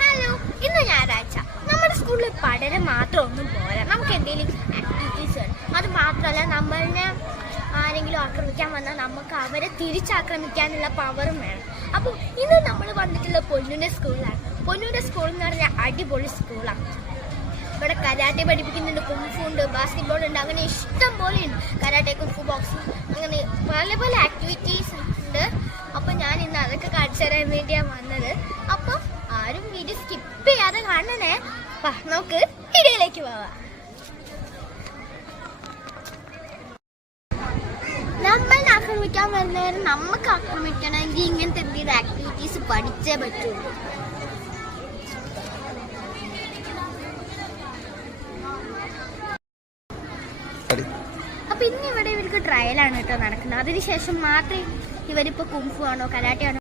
Hello, ഇന്ന് ഞായറാഴ്ച. നമ്മുടെ സ്കൂളിൽ പഠനം മാത്രം ഒന്നും പോരാ, നമുക്ക് എന്തെങ്കിലും ആക്ടിവിറ്റീസ് വേണം. അത് മാത്രമല്ല, നമ്മളിനെ ആരെങ്കിലും ആക്രമിക്കാൻ വന്നാൽ നമുക്ക് അവരെ തിരിച്ചാക്രമിക്കാനുള്ള പവറും വേണം. അപ്പോൾ ഇന്ന് നമ്മൾ വന്നിട്ടുള്ള പൊന്നൂൻ്റെ സ്കൂളിലാണ്. പൊന്നൂൻ്റെ സ്കൂൾ എന്ന് പറഞ്ഞാൽ അടിപൊളി സ്കൂളാണ്. ഇവിടെ കരാട്ടെ പഠിപ്പിക്കുന്നുണ്ട്, കുംഫു ഉണ്ട്, ബാസ്കറ്റ്ബോൾ ഉണ്ട്, അങ്ങനെ ഇഷ്ടം പോലെ ഉണ്ട്. കരാട്ടെ, കുംഫു, ബോക്സിങ്, അങ്ങനെ പല പല ആക്ടിവിറ്റീസ് ഉണ്ട്. അപ്പോൾ ഞാൻ ഇന്ന് അതൊക്കെ കാണിച്ചു തരാൻ വേണ്ടിയാണ് വന്നത്. അപ്പം ആരും വീഡിയോ സ്കിപ്പ് ചെയ്യാതെ കാണണേ. നമുക്ക് വീഡിയോയിലേക്ക് പോവാം. നമ്മൾ ആക്രമിക്കാൻ വരുന്നവരെ നമുക്ക് ആക്രമിക്കണമെങ്കിൽ ഇങ്ങനത്തെ എന്തെങ്കിലും ആക്ടിവിറ്റീസ് പഠിച്ചേ പറ്റുള്ളൂ. അപ്പൊ ഇന്ന് ഇവിടെ ഇവർക്ക് ട്രയലാണ് കേട്ടോ നടക്കുന്നത്. അതിനുശേഷം മാത്രമേ ഇവരിപ്പോ കുംഫു ആണോ കരാട്ടെ ആണോ